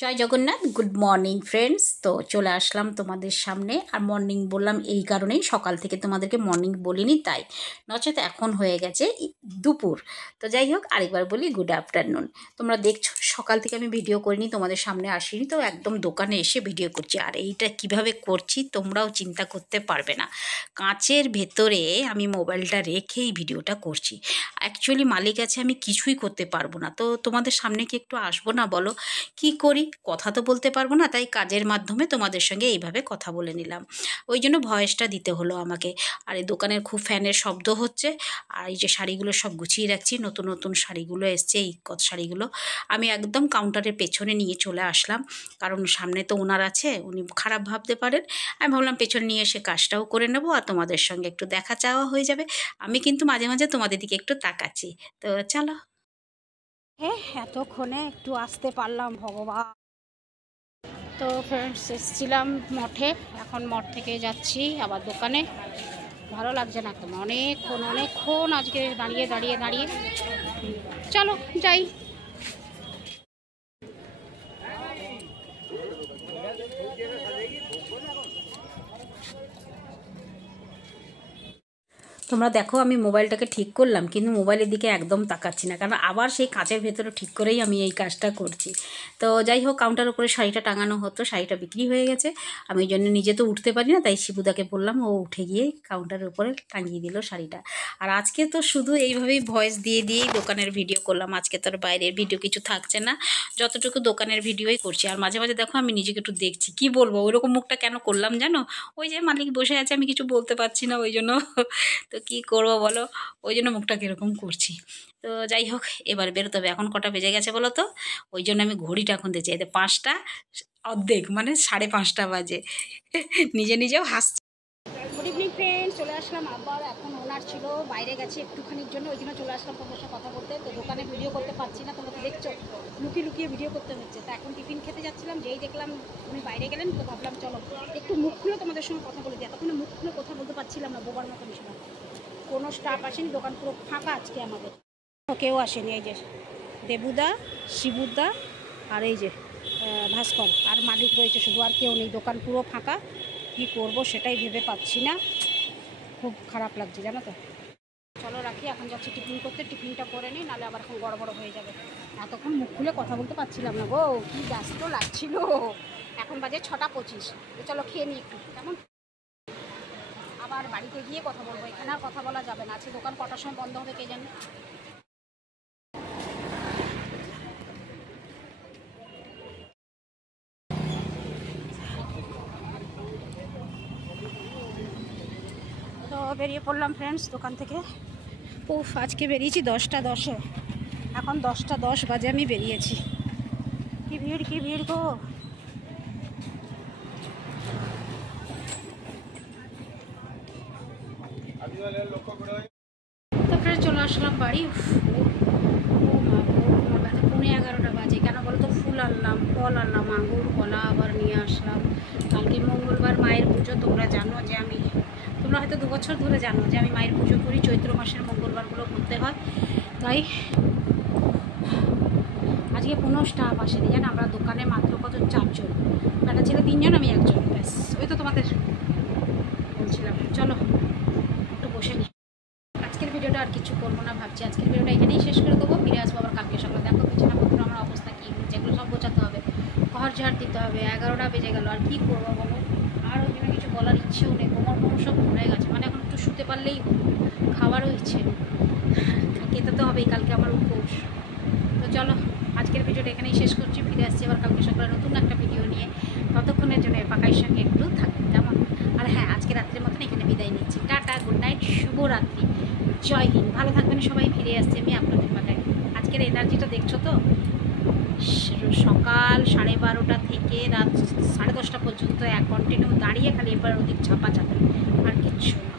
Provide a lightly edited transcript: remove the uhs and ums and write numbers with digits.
জয় Jagannath. Good morning friends. তো চলে আসলাম তোমাদের সামনে। আর মর্নিং বললাম এই কারণেই, সকাল থেকে তোমাদেরকে মর্নিং বলিনি তাই, নচেত এখন হয়ে গেছে দুপুর। তো যাই হোক, আরেকবার বলি গুড আফটারনুন। তোমরা দেখছো সকাল থেকে আমি ভিডিও করিনি, তোমাদের সামনে আসিনি, তো একদম দোকানে এসে ভিডিও করছি। আর এইটা কিভাবে করছি তোমরাও চিন্তা করতে পারবে না। কাঁচের ভেতরে আমি মোবাইলটা রেখেই ভিডিওটা করছি। অ্যাকচুয়ালি মালিক আছে, আমি কিছুই করতে পারবো না। তো তোমাদের সামনে কি একটু আসবো না বলো? কি করি, কথা তো বলতে পারবো না, তাই কাজের মাধ্যমে তোমাদের সঙ্গে এইভাবে কথা বলে নিলাম। ওই জন্য ভয়েসটা দিতে হলো আমাকে। আর এই দোকানের খুব ফ্যানের শব্দ হচ্ছে। আর এই যে শাড়িগুলো সব গুছিয়ে রাখছি, নতুন নতুন শাড়িগুলো এসছে, এই কত শাড়িগুলো আমি একদম কাউন্টারের পেছনে নিয়ে চলে আসলাম। কারণ সামনে তো ওনার আছে, উনি খারাপ ভাবতে পারেন। আমি ভাবলাম পেছনে নিয়ে এসে কাজটাও করে নেবো, আর তোমাদের সঙ্গে একটু দেখা চাওয়া হয়ে যাবে। আমি কিন্তু মাঝে মাঝে তোমাদের দিকে একটু তাকাচ্ছি। তো চলো। হ্যাঁ, এতক্ষণে একটু আসতে পারলাম, ভগবান। তো ফ্রেন্ডস, এসেছিলাম মঠে, এখন মঠ থেকে যাচ্ছি আবার দোকানে। ভালো লাগছে না একদম, অনেকক্ষণ আজকে দাঁড়িয়ে দাঁড়িয়ে দাঁড়িয়ে। চলো যাই। তোমরা দেখো, আমি মোবাইলটাকে ঠিক করলাম, কিন্তু মোবাইলের দিকে একদম তাকাচ্ছি না, কারণ আবার সেই কাঁচের ভেতরে ঠিক করেই আমি এই কাজটা করছি। তো যাই হোক, কাউন্টার উপরে শাড়িটা টাঙানো হতো, শাড়িটা বিক্রি হয়ে গেছে। আমি ওই জন্য নিজে তো উঠতে পারি না, তাই শিবুদাকে বললাম, ও উঠে গিয়ে কাউন্টারের উপরে টাঙিয়ে দিল শাড়িটা। আর আজকে তো শুধু এইভাবেই ভয়েস দিয়ে দিয়েই দোকানের ভিডিও করলাম। আজকে তো আর বাইরের ভিডিও কিছু থাকছে না, যতটুকু দোকানের ভিডিওই করছি। আর মাঝে মাঝে দেখো, আমি নিজেকে একটু দেখছি, কি বলবো, ওইরকম মুখটা কেন করলাম জানো? ওই যে মালিক বসে আছে, আমি কিছু বলতে পারছি না, ওই জন্য। তো কী করবো বলো, ওই জন্য মুখটা কীরকম করছি। তো যাই হোক, এবার বেরোতে হবে। এখন কটা বেজে গেছে বলো তো? ওই জন্য আমি ঘড়িটা এখন দেখছি, এতে 5টা অর্ধেক, মানে 5:30 বাজে। নিজে নিজেও হাসছি। গুড ইভিনিং ফ্রেন্ড, চলে আসলাম আবার। এখন ওনার ছিল, বাইরে গেছে একটুখানির জন্য, ওই জন্য চলে আসলাম তোমার সাথে কথা বলতে। তো দোকানে ভিডিও করতে পারছি না, তোমরা তো দেখছো লুকিয়ে লুকিয়ে ভিডিও করতে হচ্ছে। তো এখন টিফিন খেতে যাচ্ছিলাম, যেই দেখলাম উনি বাইরে গেলেন, তো ভাবলাম চলো একটু মুখ খুলে তোমাদের সঙ্গে কথা বলে দিই। এতক্ষণ মুখ খুলে কথা বলতে পারছিলাম না, বোবার মতন ছিল। কোনো স্টাফ আসেনি, দোকান পুরো ফাঁকা আজকে আমাদের। কেউ আসেনি, এই যে দেবুদা, শিবুদা আর এই যে ভাস্কর আর মালিক রয়েছে শুধু, আর কেউ নেই। দোকান পুরো ফাঁকা। কী করবো সেটাই ভেবে পাচ্ছি না, খুব খারাপ লাগছে জানো তো। চলো রাখি, এখন যাচ্ছি টিফিন করতে, টিফিনটা করে নিই, নাহলে আবার এখন গড়বড় হয়ে যাবে। এতক্ষণ মুখ খুলে কথা বলতে পারছিলাম না গো, কী ব্যস্ত লাগছিল। এখন বাজে 6:25। তো চলো খেয়ে নিই একটু, কেমন? আবার বাড়িতে গিয়ে কথা বলবো, এখানে আর কথা বলা যাবে না। আজকে দোকান কটার সময় বন্ধ হবে কে জানে। তো বেরিয়ে পড়লাম ফ্রেন্ডস দোকান থেকে। উফ, আজকে বেরিয়েছি 10টা 10-এ, এখন 10টা 10 বাজে আমি বেরিয়েছি। কি ভিড় গো। তারপরে চলে আসলাম বাড়ি। পৌনে 11টা বাজে। কেন বলো তো? ফুল আনলাম, ফল আনলাম, আঙুর কলা আবার নিয়ে আসলাম। কালকে মঙ্গলবার মায়ের পুজো, তোমরা জানো যে আমি, তোমরা হয়তো 2 বছর ধরে জানো যে আমি মায়ের পুজো করি, চৈত্র মাসের মঙ্গলবারগুলো করতে হয়। তাই আজকে কোনো স্টাফ আসেনি, জানো। আমরা দোকানে মাত্র কত 4 জন, একটা ছেলে 3 জন, আমি 1 জন, ব্যাস। ওই তো তোমাদের বলছিলাম। চলো একটু বসে নিই। আজকের ভিডিওটা আর কিছু করবো না, ভাবছি আজকের ভিডিওটা এখানেই শেষ করে দেবো। ফিরে আসবো আবার কালকে সকালে। দেখো বিছানাপত্র আমার অবস্থা কী, যেগুলো সব গোছাতে হবে, ঘর ঝাড় দিতে হবে। 11টা বেজে গেল, আর কী করবো বলো। আর ওই জন্য কিছু বলার ইচ্ছেও নেই, কোমর সব ঘুরে গেছে, মানে এখন একটু শুতে পারলেই হলো। খাওয়ারও ইচ্ছে নেই, খেতে তো হবেই, কালকে আমার উপোস। তো চলো আজকের ভিডিওটা এখানেই শেষ করছি। ফিরে আসছি আবার কালকে সকালে নতুন একটা ভিডিও নিয়ে। ততক্ষণের জন্য পাকাইয়ের সঙ্গে একটু থাকবে কেমন। আর হ্যাঁ, আজকে রাত্রের মতন এখানে বিদায় নিচ্ছি। টাটা, গুড নাইট, শুভরাত্রি, জয় হিন্দ। ভালো থাকবেন সবাই। ফিরে আসছি আমি আপনাদের পাকায়। আজকের এনার্জিটা দেখছো তো, সকাল 12:30 থেকে রাত 10:30 পর্যন্ত এক কন্টিনিউ দাঁড়িয়ে খালি এবার ওদিক ঝাপা আর কিচ্ছু না।